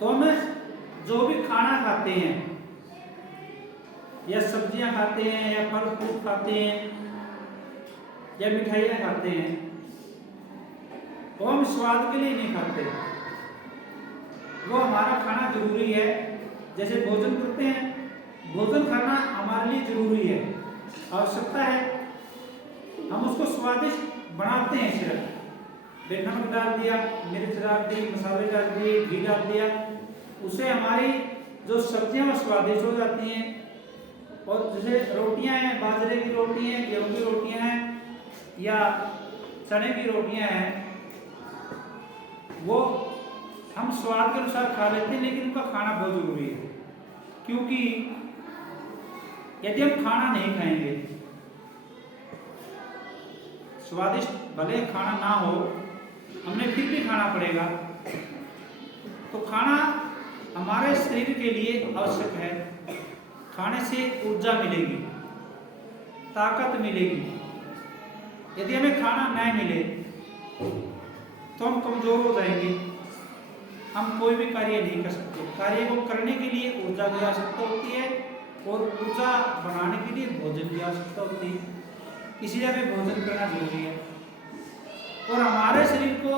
तो हम जो भी खाना खाते हैं या सब्जियां खाते हैं या फल फ्रूट खाते हैं या मिठाइयाँ खाते हैं, वो हम स्वाद के लिए नहीं खाते, वो हमारा खाना जरूरी है। जैसे भोजन करते हैं, भोजन खाना हमारे लिए जरूरी है, आवश्यकता है। हम उसको स्वादिष्ट बनाते हैं, सिर्फ नमक डाल दिया, मिर्च डाल दी, मसाले डाल दिए, घी डाल दिया, उससे हमारी जो सब्जियां वो स्वादिष्ट हो जाती हैं। और जैसे रोटियां हैं, बाजरे की रोटी हैं, गेहूं की रोटियां हैं या चने की रोटियां हैं, वो हम स्वाद के अनुसार खा लेते हैं, लेकिन उनका खाना बहुत जरूरी है। क्योंकि यदि हम खाना नहीं खाएंगे, स्वादिष्ट भले खाना ना हो, हमें फिर भी खाना पड़ेगा, तो खाना हमारे शरीर के लिए आवश्यक है। खाने से ऊर्जा मिलेगी, ताकत मिलेगी। यदि हमें खाना नहीं मिले तो हम कमजोर हो जाएंगे, हम कोई भी कार्य नहीं कर सकते। कार्य को करने के लिए ऊर्जा की आवश्यकता होती है और ऊर्जा बनाने के लिए भोजन की आवश्यकता होती है। इसलिए हमें भोजन करना जरूरी है। और हमारे शरीर को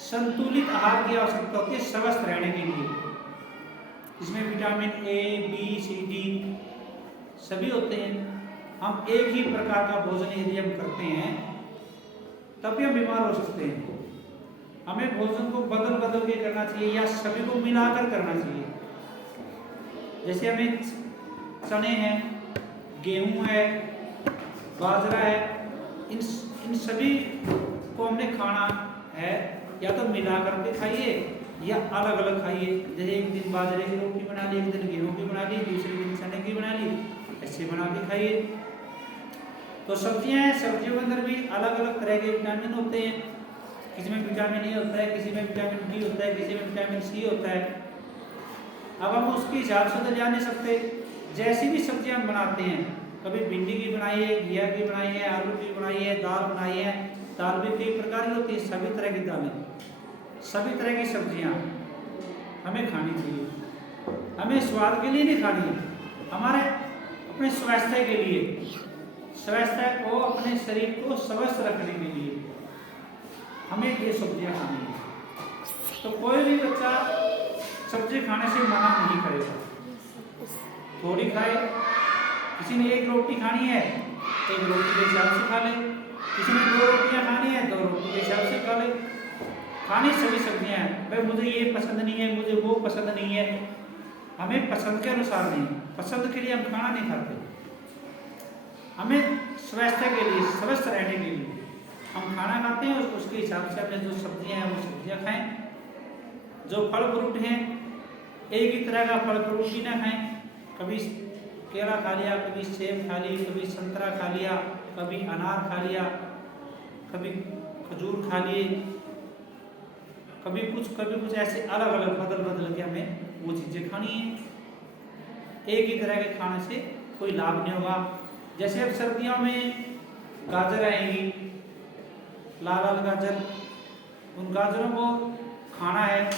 संतुलित आहार की आवश्यकता होती है स्वस्थ रहने के लिए। इसमें vitamin A, B, C, D सभी होते हैं। हम एक ही प्रकार का भोजन यदि हम करते हैं तभी हम बीमार हो सकते हैं। हमें भोजन को बदल बदल के करना चाहिए या सभी को मिलाकर करना चाहिए। जैसे हमें चने हैं, गेहूं है, बाजरा है, इन सभी को हमने खाना है, या तो मिला करके खाइए या अलग अलग खाइए। जैसे एक दिन बाजरे की रोटी बना ली, एक दिन गेहूं की बना ली, दूसरे दिन चने की बना ली, ऐसे बना के खाइए। तो सब्जियां हैं, सब्जियों के अंदर भी अलग अलग तरह के विटामिन होते हैं। किसी में विटामिन ए होता है, किसी में विटामिन डी होता है, किसी में विटामिन सी होता है। अब हम उसके हिसाब से तो जान नहीं सकते। जैसी भी सब्जियां हम बनाते हैं, कभी भिंडी की बनाई है, घिया की बनाई है, आलू की बनाई है, दाल बनाई है। दाल भी कई प्रकार की होती है, सभी तरह की दालें, सभी तरह की सब्जियां हमें खानी चाहिए। हमें स्वाद के लिए नहीं खानी है, हमारे अपने स्वास्थ्य के लिए, स्वास्थ्य को, अपने शरीर को स्वस्थ रखने के लिए हमें ये सब्जियां खानी है। तो कोई भी बच्चा सब्जी खाने से मना नहीं करेगा, थोड़ी खाए। किसी ने एक रोटी खानी है, एक रोटी के हिसाब से खा ले। किसी ने 2 रोटियां खानी है, 2 रोटी के हिसाब से खा ले। खानी सभी सब्जियां हैं। भाई मुझे ये पसंद नहीं है, मुझे वो पसंद नहीं है, हमें पसंद के अनुसार नहीं, पसंद के लिए हम खाना नहीं खाते। हमें स्वास्थ्य के लिए, स्वस्थ रहने के लिए हम खाना खाते हैं, उसके हिसाब से अपने जो सब्जियां हैं वो सब्जियां खाएं। जो फल फ्रूट हैं, एक ही तरह का फल फ्रूट भी ना खाएं। कभी केला खा लिया, कभी सेब खा ली, कभी संतरा खा लिया, कभी अनार खा लिया, कभी खजूर खा लिए, कभी कुछ ऐसे अलग अलग बदल बदल के हमें वो चीज़ें खानी है। एक ही तरह के खाने से कोई लाभ नहीं होगा। जैसे अब सर्दियों में गाजर आएंगी, लाल लाल गाजर, उन गाजरों को खाना है।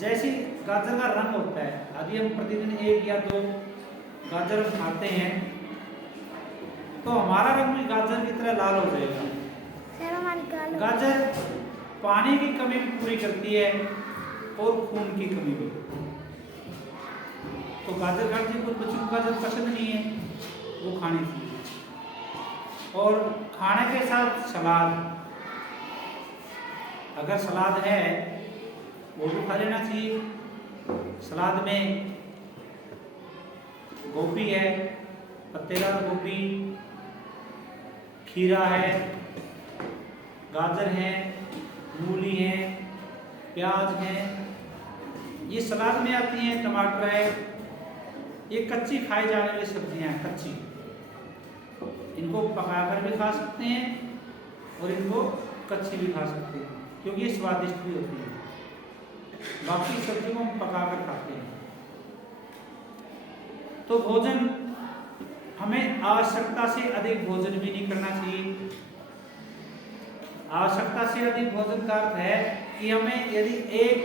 जैसी गाजर का रंग होता है, यदि हम प्रतिदिन 1 या 2 गाजर खाते हैं तो हमारा रंग भी गाजर की तरह लाल हो जाएगा। गाजर पानी की कमी भी पूरी करती है और खून की कमी भी। तो गाजर खाने से कुछ बच्चों को गाजर पसंद नहीं है, वो खानी चाहिए। और खाने के साथ सलाद, अगर सलाद है वो भी खा लेना चाहिए। सलाद में गोभी है, पत्तेदार गोभी, खीरा है, गाजर है, मूली है, प्याज है, ये सलाद में आती हैं। टमाटर है, ये कच्ची खाई जाने वाली सब्जियां हैं, कच्ची। इनको पकाकर भी खा सकते हैं और इनको कच्ची भी खा सकते हैं, क्योंकि ये स्वादिष्ट भी होती है। बाकी सब्जियों को हम पकाकर खाते हैं। तो भोजन, हमें आवश्यकता से अधिक भोजन भी नहीं करना चाहिए। आवश्यकता से अधिक भोजन का अर्थ है कि हमें यदि एक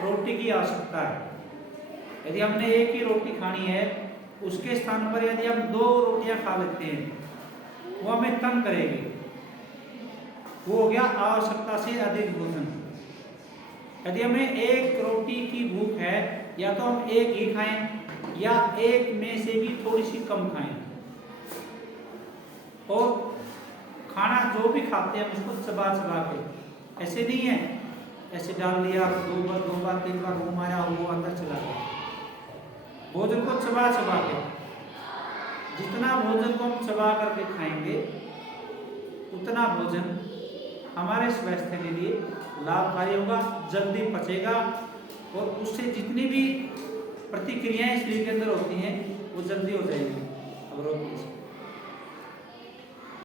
रोटी की आवश्यकता है। यदि हमने एक ही रोटी खानी है, उसके स्थान पर यदि हम 2 रोटियां खा लेते हैं, वो हमें तंग करेगी। वो हो गया आवश्यकता से अधिक भोजन। यदि हमें एक रोटी की भूख है, या तो हम एक ही खाएं या एक में से भी थोड़ी सी कम खाएं। और खाना जो भी खाते हैं उसको चबा चबा के, ऐसे नहीं है ऐसे डाल दिया, 2 बार 3 बार मुंह मारा, वो अंदर चला गया। भोजन को चबा चबा के, जितना भोजन को हम चबा करके खाएंगे उतना भोजन हमारे स्वास्थ्य के लिए लाभकारी होगा, जल्दी पचेगा, और उससे जितनी भी प्रतिक्रियाएं शरीर के अंदर होती हैं वो जल्दी हो जाएगी अवरोध से।